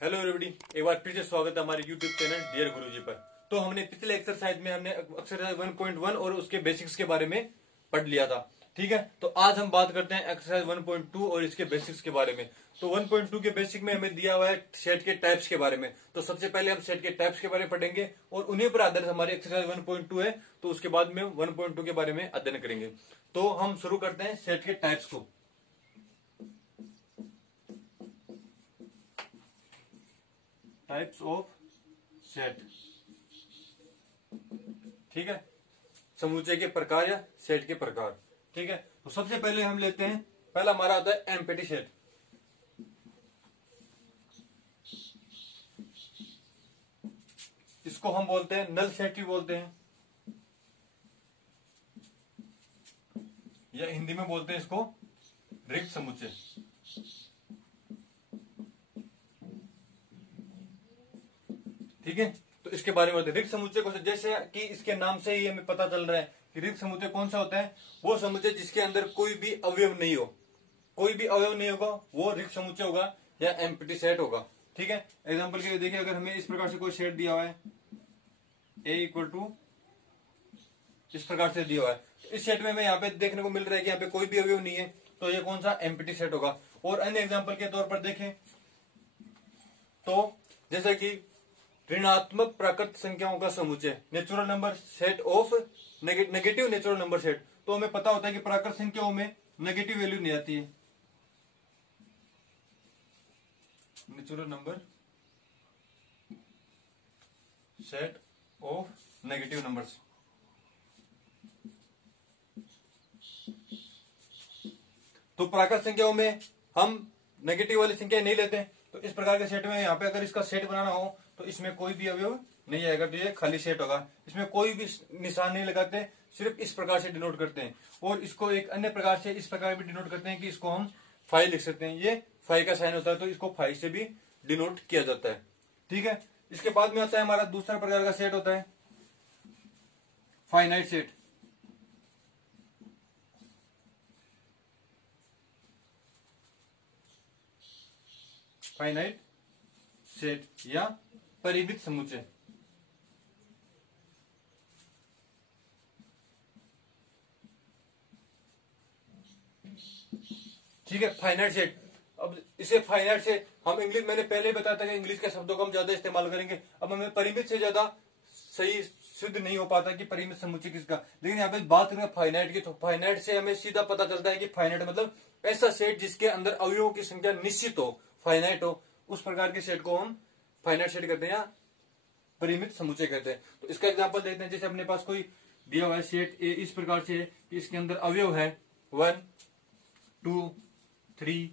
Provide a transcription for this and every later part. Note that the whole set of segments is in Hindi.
हेलो एवरीबॉडी, एक बार फिर से स्वागत है हमारे यूट्यूब चैनल डियर गुरुजी पर। तो हमने पिछले एक्सरसाइज में हमने एक्सरसाइज 1.1 और उसके बेसिक्स के बारे में पढ़ लिया था। ठीक है, तो आज हम बात करते हैं एक्सरसाइज 1.2 और इसके बेसिक्स के बारे में। तो 1.2 के बेसिक में हमें दिया हुआ है सेट के टाइप्स के बारे में। तो सबसे पहले हम सेट के टाइप्स के बारे में पढ़ेंगे और उन्हीं पर आधारित हमारी एक्सरसाइज 1.2 है, तो उसके बाद में 1.2 के बारे में अध्ययन करेंगे। तो हम शुरू करते हैं सेट के टाइप्स को। टाइप्स ऑफ सेट, ठीक है, समुच्चय के प्रकार या सेट के प्रकार। ठीक है, तो सबसे पहले हम लेते हैं, पहला हमारा आता है एम्प्टी सेट। इसको हम बोलते हैं नल सेट भी बोलते हैं, या हिंदी में बोलते हैं इसको रिक्त समुच्चय। ठीक है, तो इसके बारे में रिक्त समुच्चय को, जैसे कि इसके नाम से ही हमें पता चल रहा है कि रिक्त समुच्चय कौन सा होता है। वो समुच्चय जिसके अंदर कोई भी अवयव नहीं हो, कोई भी अवयव नहीं होगा, वो रिक्त समुच्चय होगा या एम्प्टी सेट होगा। ठीक है, एग्जांपल के लिए देखिए, अगर हमें इस प्रकार से कोई सेट दिया हुआ है, ए इक्वल टू इस प्रकार से दिया हुआ है, तो इस सेट में हमें यहाँ पे देखने को मिल रहा है कि यहाँ पे कोई भी अवयव नहीं है, तो ये कौन सा एम्प्टी सेट होगा। और अन्य एग्जाम्पल के तौर पर देखें तो जैसे कि ऋणात्मक प्राकृत संख्याओं का समुच्चय, natural number set of negative natural number set. तो हमें पता होता है कि प्राकृत संख्याओं में नेगेटिव वैल्यू नहीं आती है। Natural number set of negative numbers. तो प्राकृत संख्याओं में हम नेगेटिव वाली संख्या नहीं लेते। तो इस प्रकार के सेट में यहाँ पे अगर इसका सेट बनाना हो तो इसमें कोई भी अवयव नहीं आएगा, तो ये खाली सेट होगा। इसमें कोई भी निशान नहीं लगाते, सिर्फ इस प्रकार से डिनोट करते हैं। और इसको एक अन्य प्रकार से इस प्रकार भी डिनोट करते हैं कि इसको हम फाइव लिख सकते हैं। ये फाइव का साइन होता है, तो इसको फाइव से भी डिनोट किया जाता है। ठीक है, इसके बाद में आता है हमारा दूसरा प्रकार का सेट होता है फाइनाइट सेट। फाइनाइट सेट या परिमित समुच्चय। ठीक है, फाइनाइट सेट। अब इसे फाइनाइट से हम इंग्लिश, मैंने पहले बताया था कि इंग्लिश के शब्दों को हम ज्यादा इस्तेमाल करेंगे। अब हमें परिमित से ज्यादा सही सिद्ध नहीं हो पाता कि परिमित समुच्चय किसका, लेकिन यहाँ पे बात करें फाइनाइट की, तो फाइनाइट से हमें सीधा पता चलता है कि फाइनाइट मतलब ऐसा सेट जिसके अंदर अवयवों की संख्या निश्चित हो, फाइनाइट हो, उस प्रकार के सेट को हम फाइनाइट सेट कहते हैं या परिमित समुच्चय कहते हैं। तो इसका एग्जांपल देखते हैं। जैसे अपने पास कोई दिया हुआ है सेट ए, इस प्रकार से कि इसके अंदर अवयव है 1, 2, 3,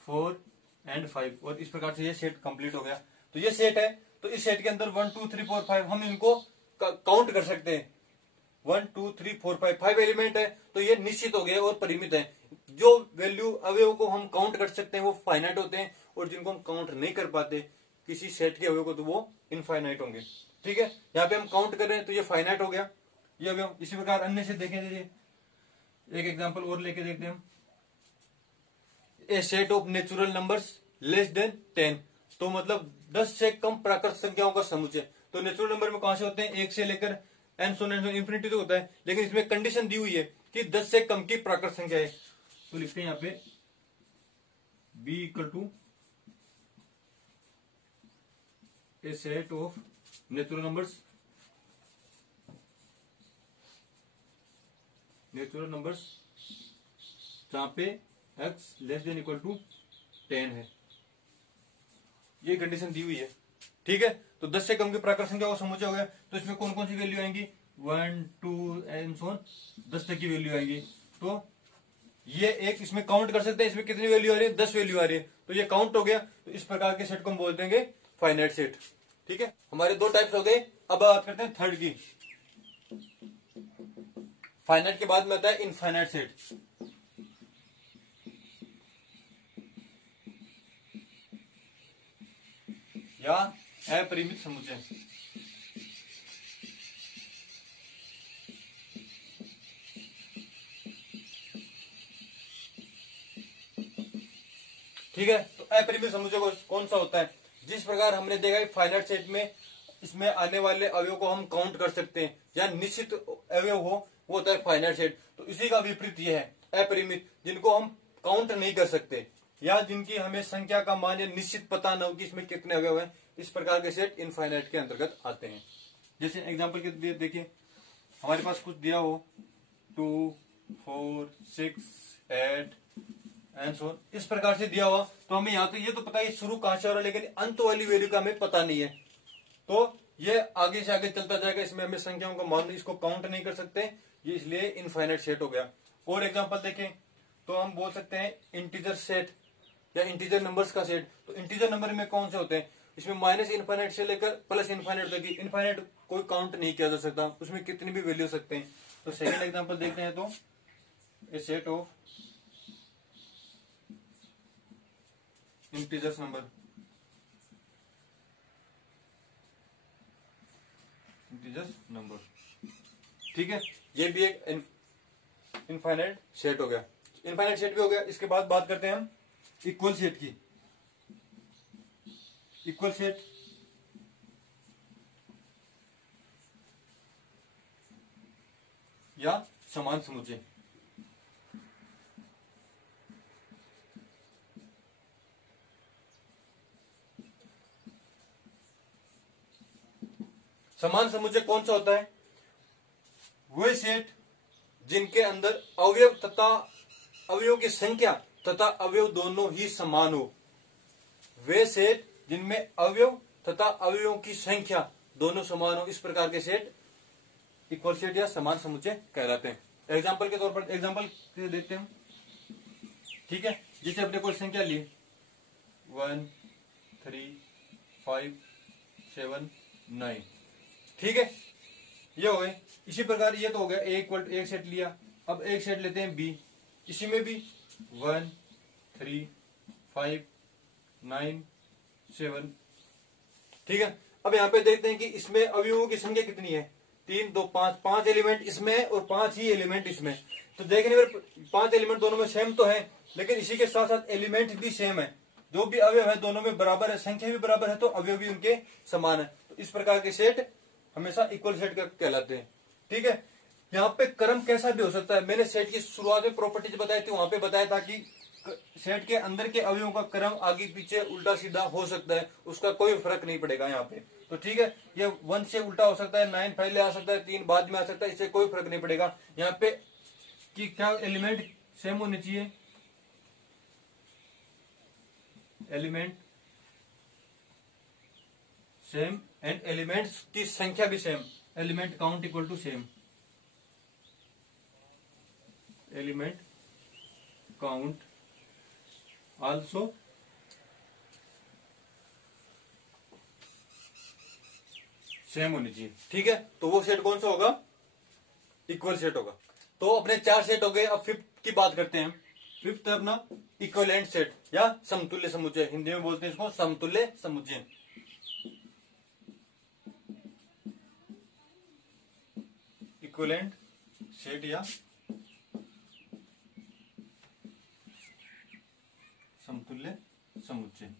4 एंड 5, और इस प्रकार से ये सेट कंप्लीट हो गया। तो ये सेट है, तो इस सेट के अंदर 1, 2, 3, 4, 5 हम इनको काउंट कर सकते हैं। 1, 2, 3, 4, 5 एलिमेंट है, तो ये निश्चित हो गए और परिमित है। जो वैल्यू अवयव को हम काउंट कर सकते हैं वो फाइनाइट होते हैं, और जिनको हम काउंट नहीं कर पाते किसी सेट के अवयव को, तो वो इनफाइनाइट होंगे। ठीक है, यहाँ पे हम काउंट कर रहे हैं तो ये फाइनाइट हो गया ये अवयव। इसी प्रकार अन्य से देखें, एक एग्जांपल और लेके देखते हैं हम। A set of natural numbers less than 10, तो मतलब 10 से कम प्राकृत संख्याओं का समुच्चय। तो नेचुरल नंबर में कहां से होते हैं, 1 से लेकर एन सो इंफिनिटी तो होता है, लेकिन इसमें कंडीशन दी हुई है कि 10 से कम की प्राकृत संख्या है। तो लिखते हैं यहाँ पे B equal to a set of natural numbers जहां पे x less than equal to 10 है। ये कंडीशन दी हुई है। ठीक है, तो 10 से कम की प्राकृत संख्या को समुच्चय हो गया। तो इसमें कौन कौन सी वैल्यू आएंगी, 1, 2 एंड सो ऑन, 10 तक की वैल्यू आएंगी। तो ये एक इसमें काउंट कर सकते हैं, इसमें कितनी वैल्यू आ रही है, 10 वैल्यू आ रही है, तो ये काउंट हो गया। तो इस प्रकार के सेट को हम बोल देंगे फाइनाइट सेट। ठीक है, हमारे दो टाइप्स हो गए। अब बात करते हैं थर्ड की। फाइनाइट के बाद में आता है इनफाइनाइट सेट। या अपरिमित समुच्चय। ठीक है, तो अपरिमित समुच्चय कौन सा होता है, जिस प्रकार हमने देखा फाइनाइट सेट में इसमें आने वाले अवयव को हम काउंट कर सकते हैं या निश्चित अवयव हो, वो होता है फाइनाइट सेट। तो इसी का विपरीत यह है अपरिमित, जिनको हम काउंट नहीं कर सकते या जिनकी हमें संख्या का मान या निश्चित पता न हो कि इसमें कितने अवयव हैं। इस प्रकार के सेट इनफाइनाइट के अंतर्गत आते हैं। जैसे एग्जाम्पल के लिए देखिए, हमारे पास कुछ दिया हो 2, 4, 6, 8 एंड सो ऑन, इस प्रकार से दिया हुआ, तो हमें यहाँ तो ये तो पता है शुरू कहां से हो रहा है, लेकिन अंत वाली वैल्यू का हमें पता नहीं है। तो ये आगे से आगे चलता जाएगा, इसमें हमें संख्याओं को मान इसको काउंट नहीं कर सकते, ये इसलिए इनफाइनाइट सेट हो गया। और एग्जांपल देखें तो हम बोल सकते हैं इंटीजर सेट या इंटीजर नंबर्स का सेट। तो इंटीजर नंबर में कौन से होते हैं, इसमें माइनस इनफाइनाइट से लेकर प्लस इनफाइनाइट तक। इनफाइनाइट कोई काउंट नहीं किया जा सकता, उसमें कितनी भी वैल्यू सकते हैं। तो सेकेंड एग्जाम्पल देखते हैं, तो a set of integers number, integers number, ठीक है, ये भी एक इनफाइनाइट सेट हो गया। इनफाइनाइट सेट भी हो गया। इसके बाद बात करते हैं हम इक्वल सेट की। इक्वल सेट या समान समुच्चय। समान समुच्चय कौन सा होता है, वह सेट जिनके अंदर अवयव तथा अवयव की संख्या तथा अवयव दोनों ही समान हो। वे सेट जिनमें अवयव तथा अवयवों की संख्या दोनों समान हो, इस प्रकार के सेट इक्वल सेट या समान समुच्चय कहलाते हैं। एग्जाम्पल के तौर पर एग्जाम्पल देखते हैं, ठीक है। जिसे अपने कोई संख्या ली 1, 3, 5, 7, 9, ठीक है, ये हो गए। इसी प्रकार ये तो हो गया एक सेट लिया। अब एक सेट लेते हैं बी, इसी में भी 1, 3, 5, 9, 7, ठीक है। अब यहाँ पे देखते हैं कि इसमें अवयवों की संख्या कितनी है, 3, 2, 5, 5 एलिमेंट इसमें और 5 ही एलिमेंट इसमें। तो देखने में 5 एलिमेंट दोनों में सेम तो है, लेकिन इसी के साथ साथ एलिमेंट भी सेम है। जो भी अवयव है दोनों में बराबर है, संख्या भी बराबर है, तो अवयव भी उनके समान है। तो इस प्रकार के सेट हमेशा इक्वल सेट कहलाते हैं, ठीक है। यहाँ पे क्रम कैसा भी हो सकता है। मैंने सेट की शुरुआत में प्रॉपर्टीज बताई थी, वहां पे बताया था कि सेट के अंदर के अवयवों का क्रम आगे पीछे उल्टा सीधा हो सकता है, उसका कोई फर्क नहीं पड़ेगा यहाँ पे। तो ठीक है, ये 1 से उल्टा हो सकता है, 9 पहले आ सकता है, 3 बाद में आ सकता है, इससे कोई फर्क नहीं पड़ेगा यहाँ पे कि क्या एलिमेंट सेम होने चाहिए, एलिमेंट सेम एंड एलिमेंट्स की संख्या भी same, element count equal to same, element count also same होनी चाहिए, ठीक है। तो वो सेट कौन सा होगा, इक्वल सेट होगा। तो अपने 4 सेट हो गए। अब फिफ्थ की बात करते हैं। फिफ्थ है अपना इक्विवेलेंट सेट या समतुल्य समुच्चय, हिंदी में बोलते हैं इसको समतुल्य समुच्चय। इक्विवेलेंट सेट या समतुल्य समुच्चय,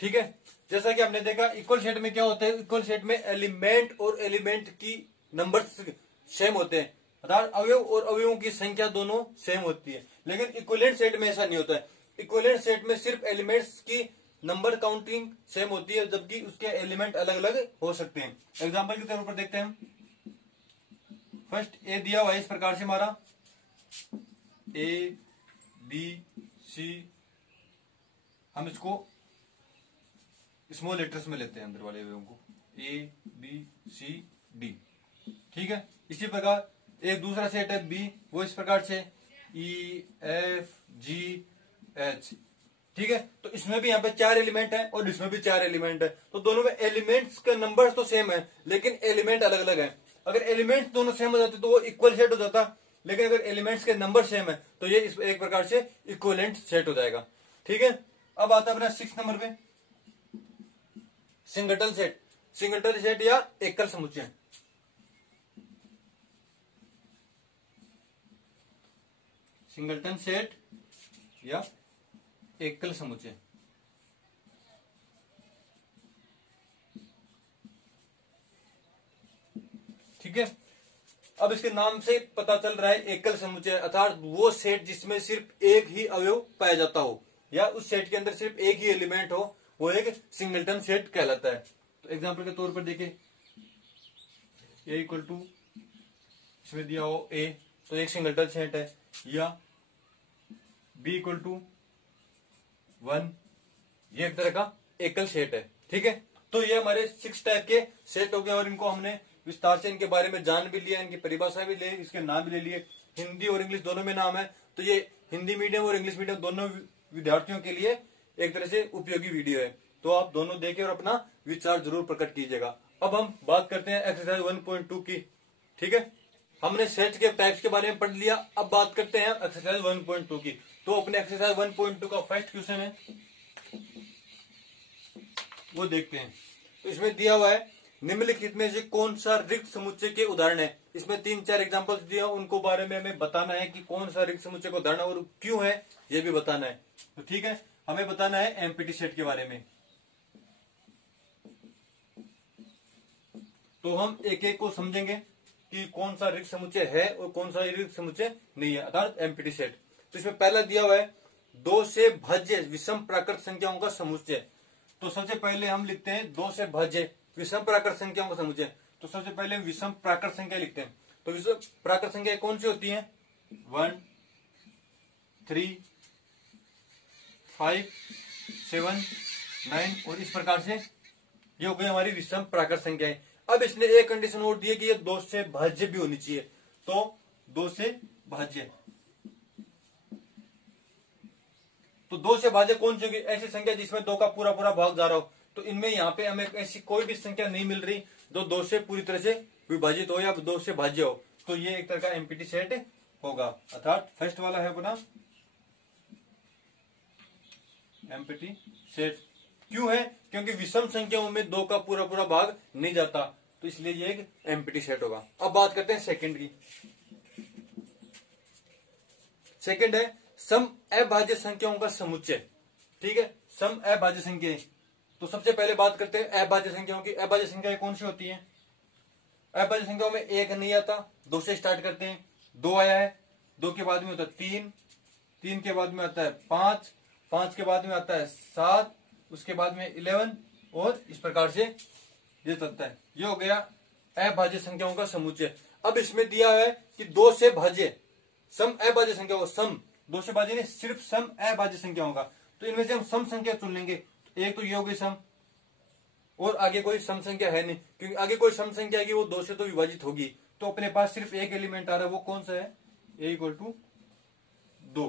ठीक है। जैसा कि हमने देखा इक्वल सेट में क्या होता है, इक्वल सेट में एलिमेंट और एलिमेंट की नंबर्स सेम होते हैं, अर्थात अवयव और अवयवों की संख्या दोनों सेम होती है। लेकिन इक्विवेलेंट सेट में ऐसा नहीं होता है। इक्विवेलेंट सेट में सिर्फ एलिमेंट्स की नंबर काउंटिंग सेम होती है, जबकि उसके एलिमेंट अलग अलग हो सकते हैं। एग्जाम्पल के तौर पर देखते हैं। फर्स्ट ए दिया हुआ है इस प्रकार से हमारा ए बी सी, हम इसको स्मॉल लेटर्स में लेते हैं अंदर वाले अवयवों को, ए बी सी डी, ठीक है। इसी प्रकार एक दूसरा सेट है बी, वो इस प्रकार से ई एफ जी एच, ठीक है। तो इसमें भी यहाँ पे 4 एलिमेंट है और इसमें भी 4 एलिमेंट है। तो दोनों में एलिमेंट्स के नंबर्स तो सेम है, लेकिन एलिमेंट अलग अलग है। अगर एलिमेंट्स दोनों सेम हो जाते तो वो इक्वल सेट हो जाता, लेकिन अगर एलिमेंट्स के नंबर सेम है तो ये एक प्रकार से इक्विवेलेंट सेट हो जाएगा, ठीक है। अब आता है अपना 6 नंबर पे सिंगलटन सेट। सिंगलटन सेट या एकल समुच्चय, सिंगलटन सेट या एकल समुच्चय। ठीक है, अब इसके नाम से पता चल रहा है एकल समुच्चय अर्थात वो सेट जिसमें सिर्फ एक ही अवयव पाया जाता हो या उस सेट के अंदर सिर्फ एक ही एलिमेंट हो, वो एक सिंगलटन सेट कहलाता है। तो एग्जांपल के तौर पर देखिए, ए इक्वल टू, इसमें दिया हो ए, तो एक सिंगलटन सेट है, या बी इक्वल टू 1, ये एक तरह का एकल सेट है। ठीक है, तो ये हमारे 6 टाइप के सेट हो गए और इनको हमने विस्तार से इनके बारे में जान भी लिया, इनकी परिभाषा भी ले, इसके नाम भी ले लिए। हिंदी और इंग्लिश दोनों में नाम है, तो ये हिंदी मीडियम और इंग्लिश मीडियम दोनों विद्यार्थियों के लिए एक तरह से उपयोगी वीडियो है। तो आप दोनों देखें और अपना विचार जरूर प्रकट कीजिएगा। अब हम बात करते हैं एक्सरसाइज 1.2 की। ठीक है, हमने सेट के टाइप्स के बारे में पढ़ लिया, अब बात करते हैं एक्सरसाइज 1.2 की। तो अपने एक्सरसाइज 1.2 का फर्स्ट क्वेश्चन है, वो देखते हैं। तो इसमें दिया हुआ है, निम्नलिखित में से कौन सा रिक्त समुच्चय के उदाहरण है। इसमें 3-4 एग्जांपल्स दिए, उनको बारे में हमें बताना है कि कौन सा रिक्त समुच्चय का उदाहरण और क्यों है, ये भी बताना है। तो ठीक है, हमें बताना है एमपीटी सेट के बारे में। तो हम एक एक को समझेंगे कि कौन सा रिक्त समुच्चय है और कौन सा रिक्त समुच्चय नहीं है, अर्थात एमपीटी सेट। तो इसमें पहला दिया हुआ है 2 से भाज्य विषम प्राकृत संख्याओं का समुच्चय। तो सबसे पहले हम लिखते हैं 2 से भाज्य विषम प्राकृत संख्याओं का समुच्चय। तो सबसे पहले हम विषम प्राकृत संख्या लिखते हैं। तो विषम प्राकृत संख्या कौन सी होती है? 1, 3, 5, 7, 9 और इस प्रकार से ये हो गई हमारी विषम प्राकृत संख्याएं। अब इसने एक कंडीशन और दी है कि ये 2 से भाज्य भी होनी चाहिए। तो 2 से भाज्य, तो 2 से भाज्य कौन सी होगी? ऐसी संख्या जिसमें 2 का पूरा पूरा भाग जा रहा हो। तो इनमें यहाँ पे हमें ऐसी कोई भी संख्या नहीं मिल रही जो 2 से पूरी तरह से विभाजित हो या 2 से भाज्य हो। तो ये एक तरह का एमपीटी सेट होगा, अर्थात फर्स्ट वाला है अपना एमपीटी सेट। क्यों है? क्योंकि विषम संख्याओं में 2 का पूरा पूरा भाग नहीं जाता, तो इसलिए ये एक एमपीटी सेट होगा। अब बात करते हैं सेकंड की। सेकंड है सम अभाज्य संख्याओं का समुच्चय। ठीक है, सम अभाज्य संख्याएं। तो सबसे पहले बात करते हैं अभाज्य संख्याओं की। अभाज्य संख्याएं कौन सी होती हैं? अभाज्य संख्याओं में 1 नहीं आता, 2 से स्टार्ट करते हैं। 2 आया है, 2 के बाद में होता है 3, 3 के बाद में आता है 5, 5 के बाद में आता है 7, उसके बाद में 11 और इस प्रकार से ये चलता है। ये हो गया अभाज्य संख्याओं का समुच्चय। अब इसमें दिया है कि 2 से भाज्य सम अभाज्य संख्या को, सम 2 से भाज्य नहीं, सिर्फ सम अभाज्य संख्याओं का। तो इनमें से हम सम संख्या चुन लेंगे। एक तो ये हो गई सम, और आगे कोई सम संख्या है नहीं, क्योंकि आगे कोई सम संख्या है वो 2 से तो विभाजित होगी। तो अपने पास सिर्फ एक एलिमेंट आ रहा है, वो कौन सा है? a equal to 2।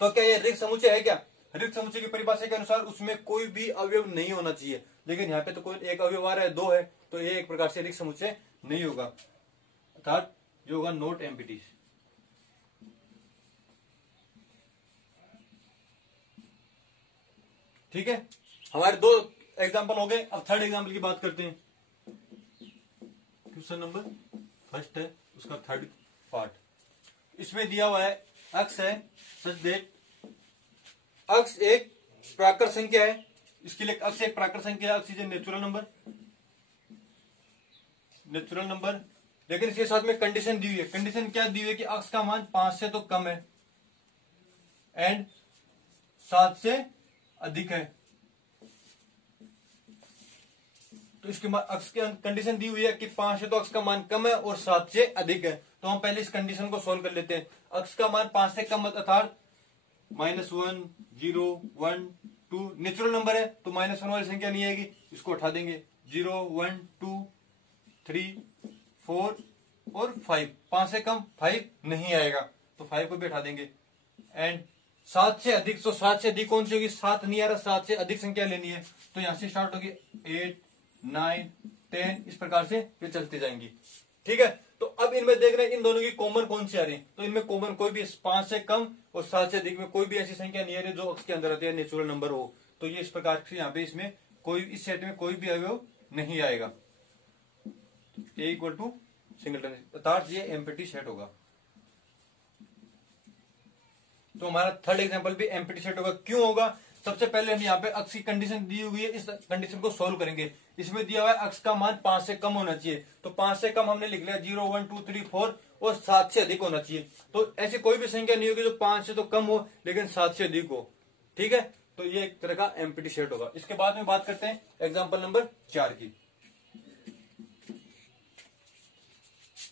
तो क्या ये रिक्त समुच्चय है? क्या रिक्त समुच्चय की परिभाषा के अनुसार उसमें कोई भी अवयव नहीं होना चाहिए, लेकिन यहाँ पे तो कोई एक अवयव आ रहा है, 2 है, तो ये एक प्रकार से रिक्त समुच्चय नहीं होगा, अर्थात जो होगा नॉट एमपीटी। ठीक है, हमारे 2 एग्जाम्पल हो गए। अब थर्ड एग्जाम्पल की बात करते हैं। क्वेश्चन नंबर फर्स्ट है, उसका थर्ड पार्ट। इसमें दिया हुआ है अक्स है सच दैट, अक्स एक प्राकृत संख्या है। इसके लिए अक्स एक प्राकृत संख्या है, x is a natural number, natural number. लेकिन इसके साथ में कंडीशन दी हुई है। कंडीशन क्या दी हुई है? कि अक्स का मान 5 से तो कम है एंड 7 से अधिक है। तो इसके अक्स की कंडीशन दी हुई है कि 5 से तो अक्स का मान कम है और 7 से अधिक है। तो हम पहले इस कंडीशन को सोल्व कर लेते हैं। अक्स का मान 5 से कम अर्थात -1, 0, 1, 2 नेचुरल नंबर है, तो -1 वाली संख्या नहीं आएगी, इसको उठा देंगे। 0, 1, 2, 3, 4 और 5, 5 से कम 5 नहीं आएगा, तो 5 को भी उठा देंगे। एंड 7 से अधिक, तो 7 से अधिक कौन सी होगी? 7 नहीं आ रहा, 7 से अधिक संख्या लेनी है, तो यहां से स्टार्ट होगी 8, 9, 10, इस प्रकार से फिर चलती जाएंगी। ठीक है, तो अब इनमें देख रहे हैं इन दोनों की कॉमन कौन सी आ रही है। तो इनमें कॉमन कोई भी 5 से कम और 7 से अधिक में कोई भी ऐसी संख्या नहीं आ रही जो अक्स के अंदर आती है, नेचुरल नंबर हो। तो ये इस प्रकार से यहाँ पे इसमें कोई, इस सेट में कोई भी अवयव नहीं आएगा। ए इक्वल टू सिंगलटन, अर्थात ये एम्प्टी सेट होगा। तो हमारा थर्ड एग्जांपल भी एम्प्टी सेट होगा। क्यों होगा? सबसे पहले हम यहाँ पे अक्स की कंडीशन दी हुई है, इस कंडीशन को सोल्व करेंगे। इसमें दिया हुआ है अक्स का मान 5 से कम होना चाहिए, तो 5 से कम हमने लिख लिया 0 1 2 3 4 और 7 से अधिक होना चाहिए। तो ऐसी कोई भी संख्या नहीं होगी जो 5 से तो कम हो लेकिन 7 से अधिक हो। ठीक है, तो ये एक तरह का एम्प्टी सेट होगा। इसके बाद में बात करते हैं एग्जाम्पल नंबर 4 की।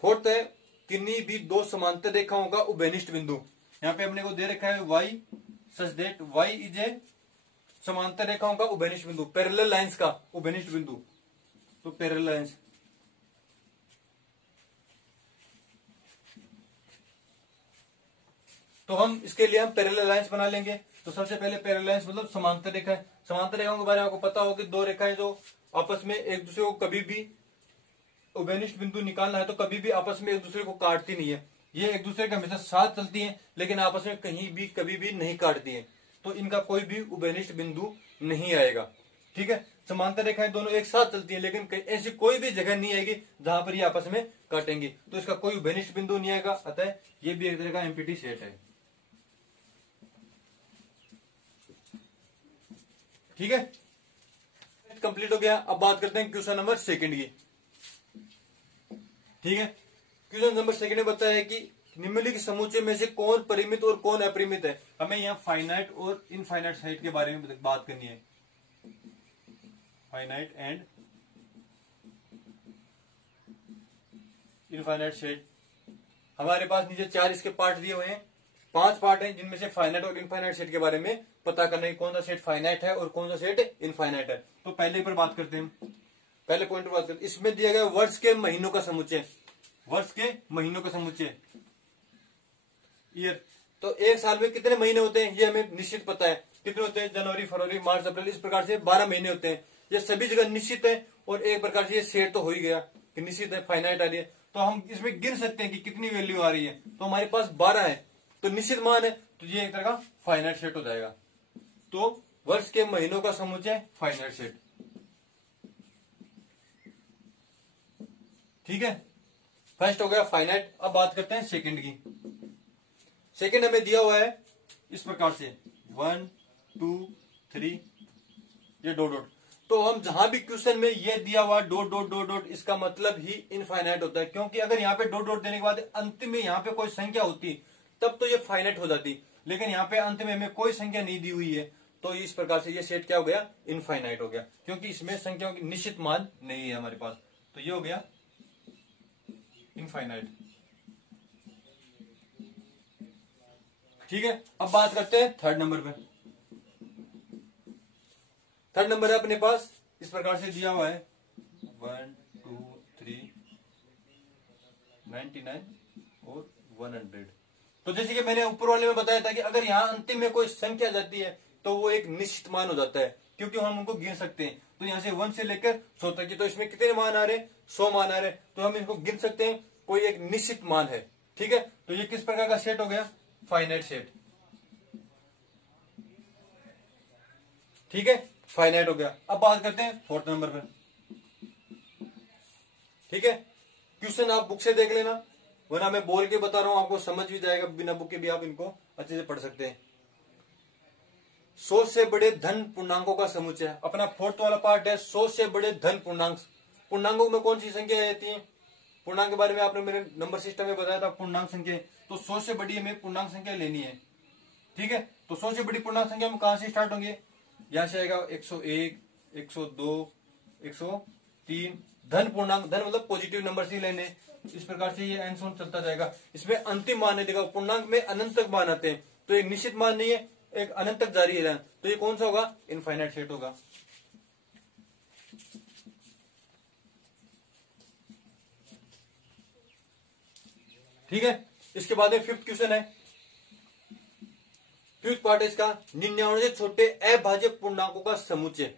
फोर्थ है, किन्हीं भी दो समांतर रेखाओं का उभयनिष्ठ बिंदु। यहाँ पे अपने को दे रखा है y such that y is a समांतर रेखाओं का उभयनिष्ठ बिंदु, पैरेलल लाइंस का उभयनिष्ठ बिंदु। तो पैरेलल लाइंस, तो हम इसके लिए हम पैरेलल लाइंस बना लेंगे। तो सबसे पहले पैरेलल लाइंस मतलब समांतर रेखा है। समांतर रेखाओं के बारे में आपको पता हो कि दो रेखाएं जो आपस में एक दूसरे को कभी भी उभयनिष्ठ बिंदु निकालना है तो कभी भी आपस में एक दूसरे को काटती नहीं है। ये एक दूसरे के हमेशा साथ चलती हैं लेकिन आपस में कहीं भी कभी भी नहीं काटती हैं, तो इनका कोई भी उभयनिष्ठ बिंदु नहीं आएगा। ठीक है, समांतर रेखाएं दोनों एक साथ चलती हैं लेकिन ऐसी कोई भी जगह नहीं आएगी जहां पर ये आपस में काटेंगी, तो इसका कोई उभयनिष्ठ बिंदु नहीं आएगा। अतः ये भी एक तरह का एम्प्टी सेट है। ठीक है, कंप्लीट हो गया। अब बात करते हैं क्वेश्चन नंबर 2 की। ठीक है, क्वेश्चन नंबर 2 ने बताया है कि निम्नलिखित समुच्चय में से कौन परिमित और कौन अपरिमित है। हमें यहाँ फाइनाइट और इनफाइनाइट सेट के बारे में बात करनी है। Finite and infinite set. हमारे पास नीचे 4 इसके पार्ट दिए हुए हैं, 5 पार्ट हैं जिनमें से फाइनाइट और इनफाइनाइट सेट के बारे में पता करना है कौन सा सेट फाइनाइट है और कौन सा सेट इनफाइनाइट है। तो पहले पर बात करते हैं, पहले पॉइंट पर बात करते हैं। इसमें दिया गया वर्ष के महीनों का समुच्चय, वर्ष के महीनों का समुच्चय ईयर। तो एक साल में कितने महीने होते हैं ये हमें निश्चित पता है, कितने होते हैं, जनवरी फरवरी मार्च अप्रैल, इस प्रकार से 12 महीने होते हैं। ये सभी जगह निश्चित है और एक प्रकार से ये सेट तो हो ही गया कि निश्चित है, फाइनाइट आ रही है। तो हम इसमें गिन सकते हैं कि कितनी वैल्यू आ रही है, तो हमारे पास 12 है तो निश्चित मान है, तो ये एक तरह का फाइनाइट सेट हो जाएगा। तो वर्ष के महीनों का समुच्चय फाइनाइट सेट। ठीक है, फर्स्ट हो गया फाइनाइट। अब बात करते हैं सेकंड की। सेकंड हमें दिया हुआ है इस प्रकार से 1 2 3 ये डॉट डॉट। तो हम जहां भी क्वेश्चन में ये दिया हुआ डॉट डॉट डॉट डॉट, इसका मतलब ही इनफाइनाइट होता है, क्योंकि अगर यहाँ पे डॉट डॉट देने के बाद अंत में यहाँ पे कोई संख्या होती तब तो ये फाइनाइट हो जाती, लेकिन यहाँ पे अंत में हमें कोई संख्या नहीं दी हुई है, तो इस प्रकार से ये सेट क्या हो गया, इनफाइनाइट हो गया, क्योंकि इसमें संख्याओं की निश्चित मान नहीं है हमारे पास। तो ये हो गया इनफाइनाइट। ठीक है, अब बात करते हैं थर्ड नंबर पे। थर्ड नंबर है अपने पास इस प्रकार से दिया हुआ है 1 2 3 99 और 100। तो जैसे कि मैंने ऊपर वाले में बताया था कि अगर यहाँ अंतिम में कोई संख्या जाती है तो वो एक निश्चित मान हो जाता है, क्योंकि हम उनको गिन सकते हैं। तो यहाँ से 1 से लेकर 100 तक की, तो इसमें कितने मान आ रहे हैं, 100 मान आ रहे हैं, तो हम इनको गिन सकते हैं, कोई एक निश्चित मान है। ठीक है, तो ये किस प्रकार का सेट हो गया, फाइनाइट सेट। ठीक है, फाइनाइट हो गया। अब बात करते हैं फोर्थ नंबर पर। ठीक है, क्वेश्चन आप बुक से देख लेना, वरना मैं बोल के बता रहा हूं, आपको समझ भी जाएगा, बिना बुक के भी आप इनको अच्छे से पढ़ सकते हैं। 100 से बड़े धन पूर्णांकों का समुच्चय। अपना फोर्थ वाला पार्ट है 100 से बड़े धन पूर्णांक। पूर्णांकों में कौन सी संख्या आती है, पूर्णांक के बारे में आपने मेरे नंबर सिस्टम में बताया था, पूर्णांक संख्या। तो 100 से बड़ी हमें पूर्णांक संख्या लेनी है। ठीक है, तो 100 से बड़ी पूर्णांक संख्या हम कहां से स्टार्ट होंगे, यहां से आएगा 101 102 103। धन पूर्णांक, धन मतलब पॉजिटिव नंबर ही लेने, इस प्रकार से ये एंड सोन चलता जाएगा। इसमें अंतिम मान है, देखो पूर्णांक में अनंत तक मान आते हैं, तो एक निश्चित मान नहीं है, एक अनंत तक जारी है, तो ये कौन सा होगा, इनफाइनाइट सेट होगा। ठीक है, इसके बाद में फिफ्थ क्वेश्चन है, फिफ्थ पार्ट है इसका, 99 से छोटे अभाज्य पूर्णांकों का समुच्चय।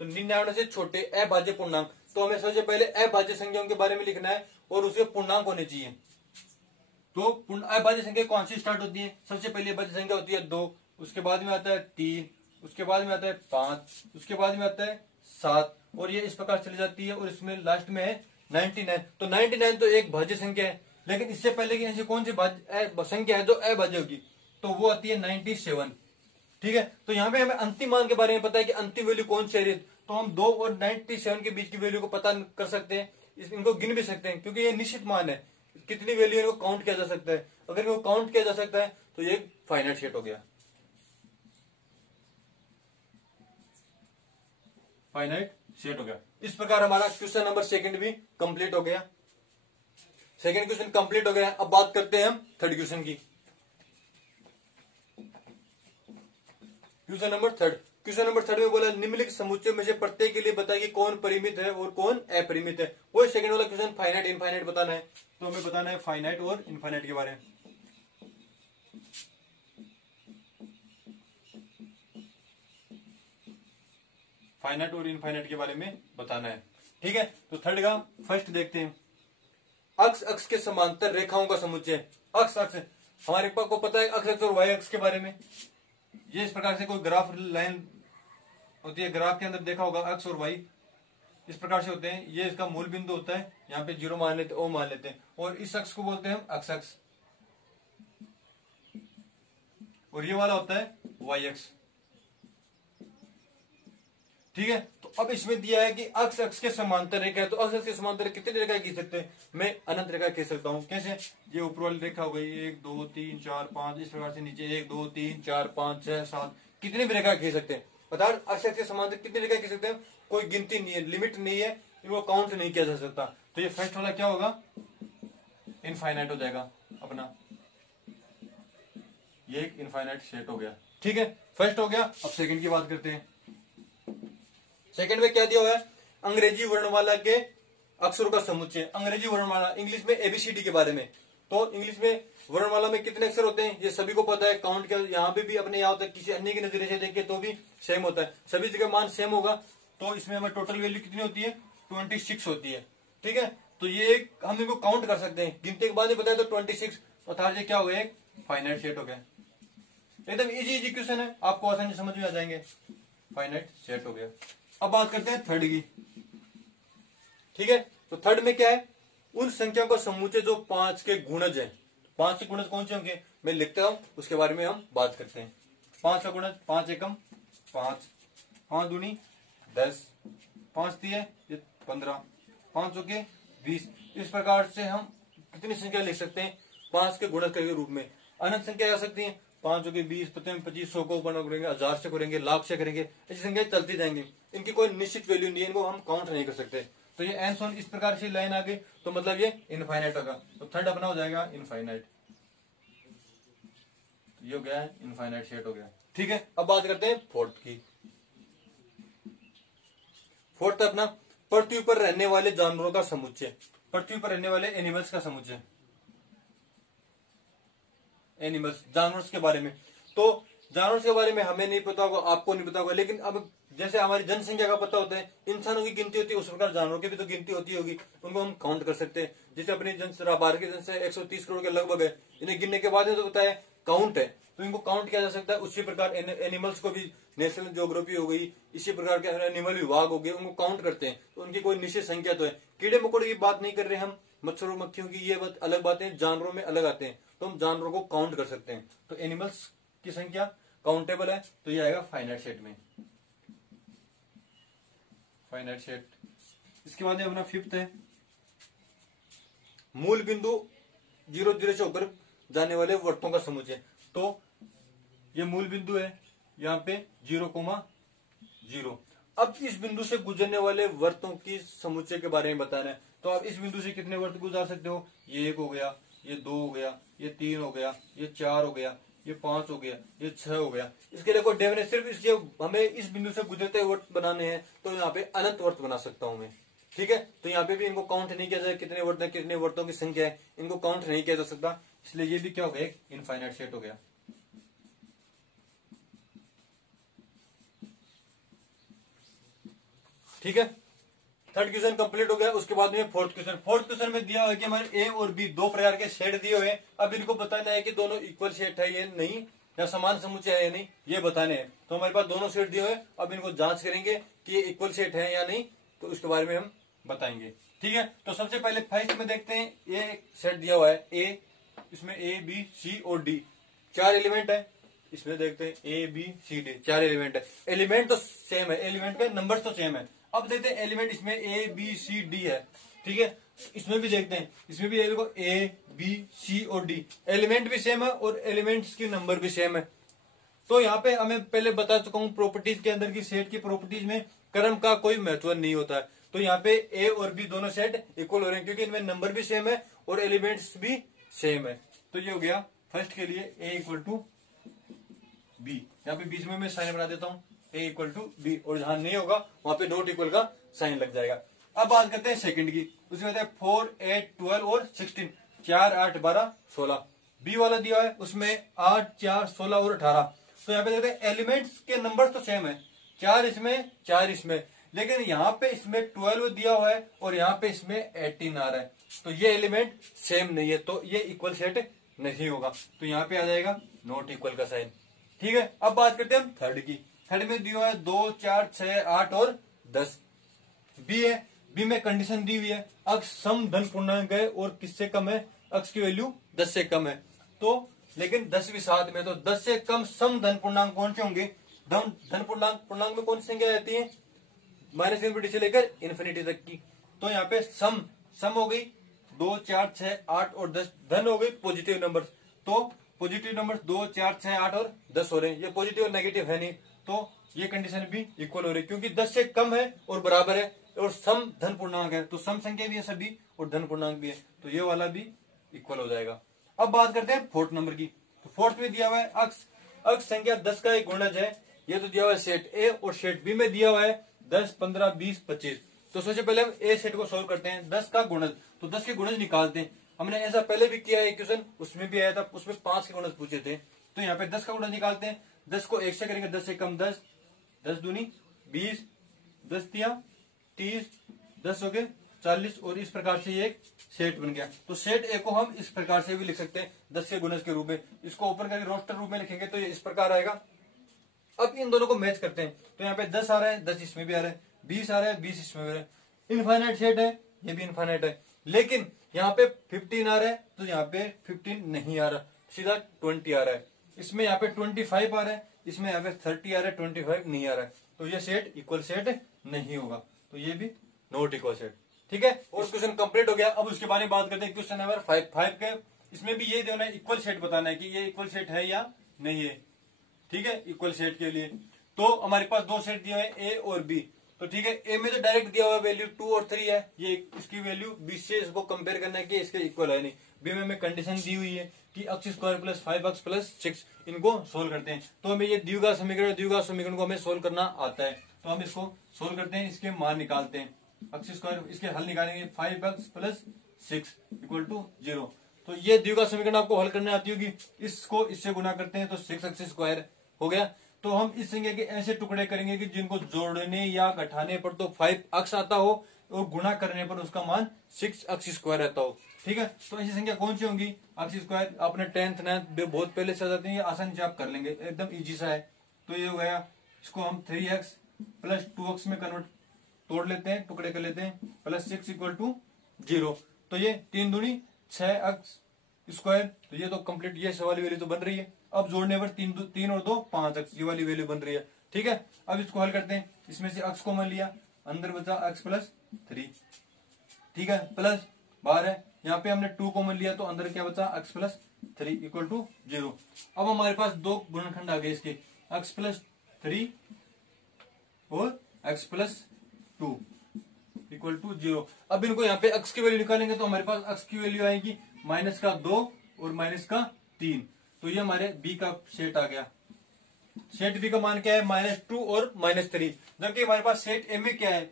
तो 99 से छोटे अभाज्य पूर्णांक, तो हमें सबसे पहले अभाज्य संख्याओं के बारे में लिखना है और उसके पूर्णांक होने चाहिए। तो अभाज्य संख्या कौन सी स्टार्ट होती है, सबसे पहली अभाज्य संख्या होती है 2, उसके बाद में आता है 3, उसके बाद में आता है 5, उसके बाद में आता है 7, और ये इस प्रकार चली जाती है, और इसमें लास्ट में है 99। तो 99 तो एक भाज्य संख्या है, लेकिन इससे पहले की ऐसी कौन सी संख्या है जो अभाज्य होगी, तो वो आती है 97। ठीक है, तो यहाँ पे हमें अंतिम मान के बारे में पता है कि अंतिम वैल्यू कौन सी आ रही है, तो हम 2 और 97 के बीच की वैल्यू को पता कर सकते हैं, इनको गिन भी सकते हैं, क्योंकि ये निश्चित मान है, कितनी वैल्यू इनको काउंट किया जा सकता है। अगर इनको काउंट किया जा सकता है तो ये फाइनाइट सेट हो गया, फाइनाइट सेट हो गया। इस प्रकार हमारा क्वेश्चन नंबर 2 भी कंप्लीट हो गया। सेकंड क्वेश्चन कंप्लीट हो गया। अब बात करते हैं हम थर्ड क्वेश्चन की। क्वेश्चन नंबर थर्ड में बोला निम्नलिखित समुच्चय में से प्रत्येक के लिए बताइए कि कौन परिमित है और कौन अपरिमित है। वो सेकंड वाला क्वेश्चन फाइनाइट इनफाइनाइट बताना है, तो हमें बताना है फाइनाइट और इनफाइनाइट के बारे में। फाइनाइट और इनफाइनाइट के बारे में बताना है। ठीक है, तो थर्ड का फर्स्ट देखते हैं। अक्ष के समांतर रेखाओं का समुच्चय। अक्ष हमारे पास को पता है अक्ष और वाई अक्ष के बारे में। ये इस प्रकार से कोई ग्राफ लाइन होती है, ग्राफ के अंदर देखा होगा अक्ष और वाई इस प्रकार से होते हैं। ये इसका मूल बिंदु होता है, यहाँ पे 0 मान लेते, ओ मान लेते हैं, और इस अक्ष को बोलते हैं हम अक्ष, और ये वाला होता है वाई अक्ष। ठीक है, तो अब इसमें दिया है कि अक्ष के समांतर रेखा है, तो अक्ष के समांतर कितनी रेखा खींच सकते हैं? मैं अनंत रेखा खींच सकता हूं। कैसे? ये ऊपर वाली रेखा हो गई 1 2 3 4 5, इस प्रकार से नीचे 1 2 3 4 5 6 7, कितनी भी रेखा खींच सकते हैं। बता अक्ष के समांतर कितनी रेखा खींच सकते हैं? कोई गिनती नहीं है, लिमिट नहीं है, इनको काउंट नहीं किया जा सकता। तो ये फर्स्ट वाला क्या होगा? इनफाइनाइट हो जाएगा अपना, ये एक इनफाइनाइट सेट हो गया। ठीक है, फर्स्ट हो गया। अब सेकंड की बात करते हैं। सेकंड में क्या दिया हुआ है? अंग्रेजी वर्णमाला के अक्षरों का समुच्चय। अंग्रेजी वर्णमाला इंग्लिश में एबीसीडी के बारे में। तो इंग्लिश में वर्णमाला में कितने अक्षर होते हैं ये सभी को पता है, काउंट किया। यहाँ पे भी अपने यहाँ होता है, किसी अन्य के नजरिए से देखे तो भी सेम होता है, सभी जगह मान सेम होगा। तो इसमें हमें टोटल वैल्यू कितनी होती है? 26 होती है। ठीक है, तो ये हम इनको काउंट कर सकते हैं, गिनती के बाद बताया तो 26, अर्थात ये क्या हो गया? एक फाइनाइट सेट हो गया। एकदम इजी क्वेश्चन है, आपको आसानी समझ में आ जाएंगे। फाइनाइट सेट हो गया। अब बात करते हैं थर्ड की। ठीक है, तो थर्ड में क्या है? उन संख्याओं का समुच्चय जो 5 के गुणज है। 5 के गुणज कौन से होंगे मैं लिखता हूं, उसके बारे में हम बात करते हैं। 5 का गुणज 5 एकम 5, 5 दूनी 10, 5 दिए 15, 5 हो गए 20। इस प्रकार से हम कितनी संख्या लिख सकते हैं 5 के गुणज के रूप में? अनंत संख्या आ सकती है। 5 हो गए 20, 25, 100 को बना करेंगे, 1000 से करेंगे, लाख से करेंगे, ऐसी संख्या चलती जाएंगी। इनकी कोई निश्चित वैल्यू नहीं है, इनको हम काउंट नहीं कर सकते। तो ये एन सोन इस प्रकार से लाइन आ गई, तो मतलब ये इनफाइनाइट होगा। तो थर्ड अपना हो जाएगा इनफाइनाइट। ये हो गया इनफाइनाइट सेट हो गया। ठीक है, अब बात करते हैं फोर्थ की। फोर्थ अपना पृथ्वी पर रहने वाले जानवरों का समुच्चय। पृथ्वी पर रहने वाले एनिमल्स का समुच्चय। एनिमल्स जानवरों के बारे में, तो जानवरों के बारे में हमें नहीं पता होगा, आपको नहीं पता होगा, लेकिन अब जैसे हमारी जनसंख्या का पता होता है, इंसानों की गिनती होती है, उस प्रकार जानवरों की भी तो गिनती होती होगी, उनको हम काउंट कर सकते हैं। जैसे अपनी भारत की जनसंख्या 130 करोड़ के लगभग है, इन्हें गिनने के बाद तो बताया काउंट है, तो इनको काउंट किया जा सकता है। उसी प्रकार एनिमल्स को भी नेशनल ज्योग्राफी हो गई, इसी प्रकार के एनिमल विभाग हो गए, उनको काउंट करते हैं, तो उनकी कोई निश्चित संख्या तो है। कीड़े मकोड़े की बात नहीं कर रहे हम, मच्छरों मक्खियों की ये बात अलग बातें, जानवरों में अलग आते हैं, तो हम जानवरों को काउंट कर सकते हैं। तो एनिमल्स की संख्या काउंटेबल है, तो ये आएगा फाइनाइट सेट में, फाइनाइट सेट। इसके बाद अपना फिफ्थ है मूल बिंदु 0 0 से होकर जाने वाले वृत्तों का समुच्चय। तो ये मूल बिंदु है यहाँ पे 0,0। अब इस बिंदु से गुजरने वाले वृत्तों की समुच्चय के बारे में बताना है। तो आप इस बिंदु से कितने वृत्त गुजार सकते हो? ये 1 हो गया, ये 2 हो गया, ये 3 हो गया, ये 4 हो गया, ये 5 हो गया, ये 6 हो गया। इसके लिए कोई डेफिनेट सिर्फ इसलिए हमें इस बिंदु से गुजरते वर्त बनाने हैं, तो यहाँ पे अनंत वर्त बना सकता हूं मैं। ठीक है, तो यहाँ पे भी इनको काउंट नहीं किया जाए, कितने वर्त है, कितने वर्तों की संख्या है, इनको काउंट नहीं किया जा सकता, इसलिए ये भी क्या हो गया? एक इनफाइनाइट सेट हो गया। ठीक है, थर्ड क्वेश्चन कंप्लीट हो गया। उसके बाद में फोर्थ क्वेश्चन में दिया हुआ है कि हमारे ए और बी 2 प्रकार के सेट दिए हुए हैं। अब इनको बताना है कि दोनों इक्वल सेट है या नहीं, या समान समुच्चय है या नहीं, ये बताने हैं। तो हमारे पास दोनों सेट दिए हुए हैं, अब इनको जांच करेंगे कि ये इक्वल सेट है या नहीं, तो उसके बारे में हम बताएंगे। ठीक है, तो सबसे पहले फर्स्ट में देखते हैं, ये सेट दिया हुआ है ए, इसमें ए बी सी और डी 4 एलिमेंट है, इसमें देखते हैं A B C D 4 element है, एलिमेंट तो सेम है, एलिमेंट के नंबर्स तो सेम है। अब देखते हैं एलिमेंट इसमें ए बी सी डी है, ठीक है, इसमें भी देखते हैं, इसमें भी देखो ए बी सी और डी, एलिमेंट भी सेम है और एलिमेंट्स की नंबर भी सेम है। तो यहाँ पे हमें पहले बता चुका हूँ प्रॉपर्टीज के अंदर की सेट की प्रॉपर्टीज में क्रम का कोई महत्व नहीं होता है। तो यहाँ पे ए और बी दोनों सेट इक्वल हो रहे हैं क्योंकि इनमें नंबर भी सेम है और एलिमेंट्स भी सेम है। तो ये हो गया फर्स्ट के लिए ए इक्वल टू बी, यहाँ पे बीच में मैं साइन बना देता हूँ ए इक्वल टू बी, और जहां नहीं होगा वहां पे नॉट इक्वल का साइन लग जाएगा। अब बात करते हैं सेकंड की, उसमें 4 8 12 और 16, 4 8 12 16। बी वाला दिया है उसमें 8 4 16 और 18। तो यहाँ पे देखते हैं एलिमेंट्स के नंबर तो सेम है, 4 इसमें 4 इसमें, लेकिन यहाँ पे इसमें 12 दिया हुआ है और यहाँ पे इसमें 18 आ रहा है, तो ये एलिमेंट सेम नहीं है, तो ये इक्वल सेट नहीं होगा। तो यहाँ पे आ जाएगा नॉट इक्वल का साइन, ठीक है। अब बात करते हैं हम थर्ड की, थर्ड में दिया है 2 4 6 8 और 10। बी है, बी में कंडीशन दी हुई है अक्ष सम धन पूर्णांक है और किससे कम है, अक्ष की वैल्यू 10 से कम है। तो लेकिन 10 भी साथ में, तो 10 से कम सम धन पूर्णांक कौन से होंगे, धन पूर्णांक में कौन सी संख्या रहती है, माइनस इन्फिनिटी से लेकर इन्फिनिटी तक की। तो यहाँ पे सम हो गई 2 4 6 8 और 10, धन हो गई पॉजिटिव नंबर, तो पॉजिटिव नंबर 2 4 6 8 और 10 हो रहे हैं, ये पॉजिटिव और नेगेटिव है नहीं, तो ये कंडीशन भी इक्वल हो रही है क्योंकि 10 से कम है और बराबर है और सम धन पूर्णांक है, तो सम संख्या भी है सभी और धन पूर्णांक भी है, तो ये वाला भी इक्वल हो जाएगा। अब बात करते हैं फोर्थ नंबर की, तो फोर्थ में दिया हुआ है अक्ष संख्या 10 का एक गुणज है, ये तो दिया हुआ है सेट ए और सेट बी में दिया हुआ है 10 15 20 25। तो सबसे पहले हम ए सेट को सोल्व करते हैं, 10 का गुणज, तो 10 के गुणज निकालते हैं। हमने ऐसा पहले भी किया है क्वेश्चन, उसमें भी आया था, उसमें 5 के गुणज पूछे थे। तो यहाँ पे 10 का गुणज निकालते हैं, 10 को 1 से करेंगे 10 से कम 10, 10 दूनी 20, 10 तिया 30, 10 हो गए 40, और इस प्रकार से ये एक सेट बन गया। तो सेट ए को हम इस प्रकार से भी लिख सकते हैं 10 के गुणज के रूप में, इसको ओपन करके रोस्टर रूप में लिखेंगे तो ये इस प्रकार आएगा। अब इन दोनों को मैच करते हैं, तो यहाँ पे 10 आ रहा है, 10 इसमें भी आ रहा है, 20 आ रहा है, 20 इसमें भी आ रहा है, इनफाइनाइट सेट है, ये भी इनफाइनाइट है, लेकिन यहाँ पे 15 आ रहा है तो यहाँ पे 15 नहीं आ रहा, सीधा 20 आ रहा है, इसमें यहाँ पे 25 आ रहा है, इसमें यहाँ पे 30 आ रहा है, 25 नहीं आ रहा है, तो ये सेट इक्वल सेट नहीं होगा, तो ये भी नॉट इक्वल सेट, ठीक है। और क्वेश्चन कंप्लीट हो गया। अब उसके बारे में बात करते हैं क्वेश्चन नंबर 5 के, इसमें भी ये देना है इक्वल सेट बताना है कि ये इक्वल सेट है या नहीं है, ठीक है। इक्वल सेट के लिए तो हमारे पास दो सेट दिए हैं ए और बी, तो ठीक है, ए में तो डायरेक्ट दिया हुआ वैल्यू 2 और 3 है, ये इसकी वैल्यू बी से इसको कंपेयर करना है कि इसके इक्वल है नहीं। बी में हमें कंडीशन दी हुई है कि x square plus 5x plus 6, इनको सोल्व करते हैं। तो हमें ये द्विघात समीकरण को हमें सोल्व करना आता है, तो हम इसको सोल्व करते हैं, इसके मान निकालते हैं। x स्क्वायर, इसके हल निकालेंगे 5x प्लस 6 इक्वल टू 0। तो ये द्विघात समीकरण आपको हल करने आती होगी, इसको इससे गुना करते हैं तो 6x स्क्वायर हो गया। तो हम इस संख्या के ऐसे टुकड़े करेंगे कि जिनको जोड़ने या घटाने पर तो 5x आता हो और गुणा करने पर उसका मान 6x स्क्वायर रहता हो, ठीक है। तो ऐसी संख्या कौन सी होंगी, x स्क्वायर अपने 10th 9th बहुत पहले से आ जाते हैं, ये आसानी से आप कर लेंगे, एकदम इजी सा है। तो ये हो गया, इसको हम 3x प्लस 2x में कन्वर्ट तोड़ लेते हैं, टुकड़े कर लेते हैं, प्लस 6 इक्वल टू 0। तो ये 3 दूनी 6x स्क्वायर, तो ये तो कंप्लीट ये वाली वैल्यू तो बन रही है। अब जोड़ने पर 3 और 2 5x, ये वाली वैल्यू बन रही है, ठीक है। अब इसको हल करते हैं, इसमें से x कॉमन लिया, अंदर बचा x प्लस 3, ठीक है, प्लस बाहर है, यहाँ पे हमने 2 कॉमन लिया तो अंदर क्या बचा x प्लस 3 इक्वल टू 0। अब हमारे पास दो गुणनखंड आ गए इसके, x प्लस 3 और x प्लस 2 इक्वल टू 0। अब इनको यहाँ पे x की वैल्यू निकालेंगे तो हमारे पास x की वैल्यू आएगी माइनस का 2 और माइनस का 3, तो ये हमारे b का सेट आ गया। सेट b का मान क्या है, -2 और -3, जबकि हमारे पास सेट a में क्या है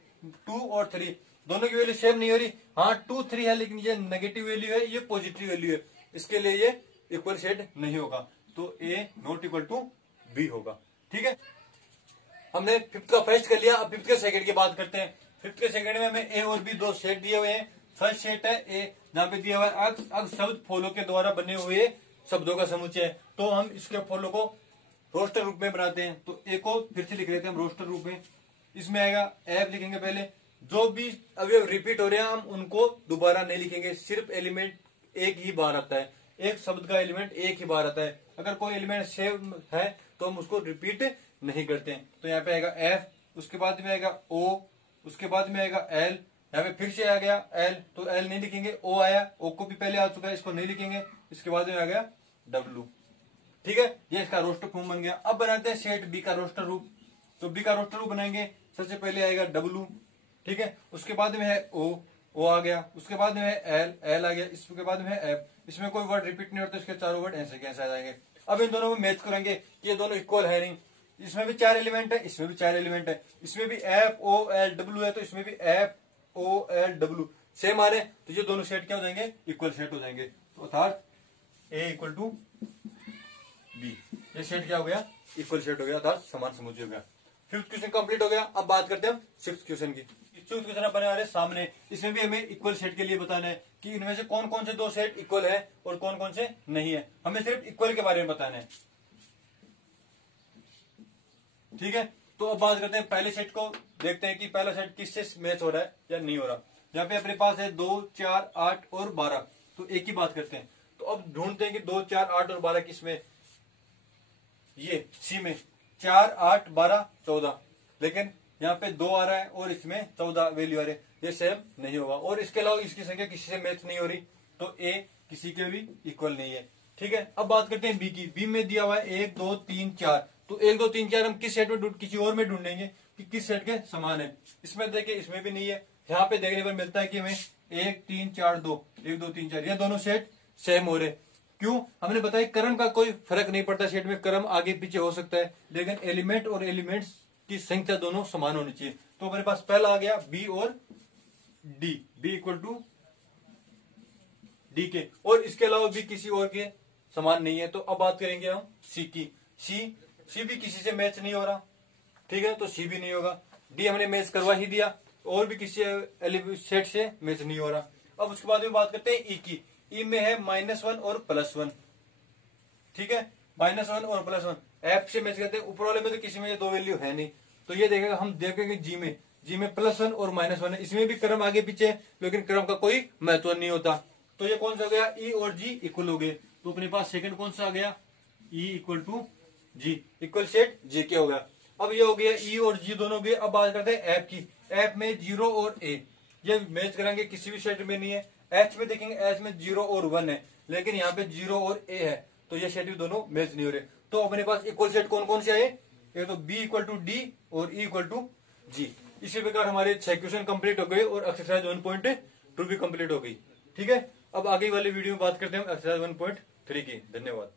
2 और 3, दोनों की वैल्यू सेम नहीं हो रही। हाँ 2 3 है, लेकिन ये नेगेटिव वैल्यू है, ये पॉजिटिव वैल्यू है, इसके लिए ये इक्वल सेट नहीं होगा, तो a not equal to b होगा, ठीक है। हमने फिफ्थ का फर्स्ट कर लिया, अब फिफ्थ के सेकंड की बात करते हैं। फिफ्थ के सेकंड में हमें ए और बी दो सेट दिए हुए हैं। फर्स्ट सेट है ए, जहां पे दिया हुआ है अक्ष शब्द फॉलो के द्वारा बने हुए शब्दों का समुच्चय है, तो हम इसके फॉलो को रोस्टर रूप में बनाते हैं। तो ए को फिर से लिख लेते हैं हम रोस्टर रूप में, इसमें आएगा एफ लिखेंगे पहले, जो भी अवयव रिपीट हो रहे हैं हम उनको दोबारा नहीं लिखेंगे, सिर्फ एलिमेंट एक ही बार आता है, एक शब्द का एलिमेंट एक ही बार आता है। अगर कोई एलिमेंट सेम है तो हम उसको रिपीट नहीं करते हैं। तो यहाँ पे आएगा एफ, उसके बाद में आएगा ओ, उसके बाद में आएगा एल, यहाँ पे फिर से आ गया एल, तो एल नहीं लिखेंगे, ओ आया, ओ को भी पहले आ चुका है, इसको नहीं लिखेंगे, इसके बाद में आ गया डब्लू। ठीक है, ये इसका रोस्टर फॉर्म बन गया। अब बनाते हैं सेट बी का रोस्टर रूप। तो बी का रोस्टर रूप बनाएंगे, सबसे पहले आएगा डब्लू, ठीक है, उसके बाद में है ओ आ गया, उसके बाद में है एल आ गया, इसके बाद में है एफ। इसमें कोई वर्ड रिपीट नहीं होता, इसके चारों वर्ड ऐसे कैसे आ जाएंगे। अब इन दोनों में मैच करेंगे कि ये दोनों इक्वल है नहीं, इसमें भी 4 एलिमेंट है, इसमें भी 4 एलिमेंट है, इसमें भी एफ ओ एल डब्ल्यू है, तो इसमें भी F O L W same आ रहे, तो ये दोनों सेट क्या हो जाएंगे, इक्वल सेट हो जाएंगे। तो अर्थात ए इक्वल टू बी, ये सेट क्या हो गया, इक्वल सेट हो गया, अर्थात समान समुच्चय हो गया। फिफ्थ क्वेश्चन कंप्लीट हो गया। अब बात करते हैं हम सिक्स्थ क्वेश्चन की। सिक्स्थ क्वेश्चन अपने आ रहे सामने, इसमें भी हमें इक्वल सेट के लिए बताना है कि इनमें से कौन कौन से दो सेट इक्वल है और कौन कौन से नहीं है। हमें सिर्फ इक्वल के बारे में बताना है, ठीक है। तो अब बात करते हैं पहले सेट को, देखते हैं कि पहला सेट किससे मैच हो रहा है या नहीं हो रहा। यहाँ पे अपने पास है 2, 4, 8 और 12, तो एक ही बात करते हैं। तो अब ढूंढते हैं कि 2, 4, 8 और 12 किसमें, ये सी में 4, 8, 12, 14, लेकिन यहाँ पे 2 आ रहा है और इसमें 14 वैल्यू आ रही है, ये सेम नहीं होगा। और इसके अलावा इसकी संख्या किसी से मैच नहीं हो रही, तो ए किसी के भी इक्वल नहीं है, ठीक है। अब बात करते हैं बी की। बी में दिया हुआ है 1, 2, 3, 4, तो 1, 2, 3, 4 हम किस सेट में किसी और में ढूंढेंगे कि किस सेट के समान है। इसमें देखिए, इसमें भी नहीं है, यहाँ पे देखने पर मिलता है कि हमें 1, 3, 4, 2, 1, 2, 3, 4, ये दोनों सेट सेम हो रहे। क्यों, हमने बताया क्रम का कोई फर्क नहीं पड़ता, सेट में क्रम आगे पीछे हो सकता है, लेकिन एलिमेंट और एलिमेंट्स की संख्या दोनों समान होनी चाहिए। तो हमारे पास पहला आ गया बी और D, B equal to D के, और इसके अलावा भी किसी और के समान नहीं है। तो अब बात करेंगे हम सी की। सी भी किसी से मैच नहीं हो रहा, ठीक है, तो सी भी नहीं होगा। डी हमने मैच करवा ही दिया, और भी किसी सेट से मैच नहीं हो रहा। अब उसके बाद में बात करते हैं ई की। ई में है -1 और +1, ठीक है, -1 और +1 एफ से मैच करते हैं। ऊपर वाले में तो किसी में ये दो वैल्यू है नहीं, तो ये देखेगा, हम देखेंगे जी में +1 और -1 है, इसमें भी क्रम आगे पीछे, लेकिन क्रम का कोई महत्व नहीं होता। तो ये कौन सा हो गया, ई और जी इक्वल हो गए। तो अपने पास सेकंड कौन सा आ गया, E equal to G, equal set G के हो गया। अब ये हो गया ई और जी दोनों गए। अब बात करते हैं एफ की। एफ में 0 और ए, ये मैच करेंगे, किसी भी सेट में नहीं है। एच में देखेंगे, एच में 0 और 1 है, लेकिन यहाँ पे 0 और ए है, तो ये सेट भी दोनों मैच नहीं हो रहे। तो अपने पास इक्वल सेट कौन कौन से आए, एक तो बी इक्वल टू डी और ई इक्वल टू जी। इसी प्रकार हमारे 6 क्वेश्चन कंप्लीट हो गए और एक्सरसाइज 1.2 भी कंप्लीट हो गई, ठीक है। अब आगे वाली वीडियो में बात करते हैं एक्सरसाइज 1.3 की। धन्यवाद।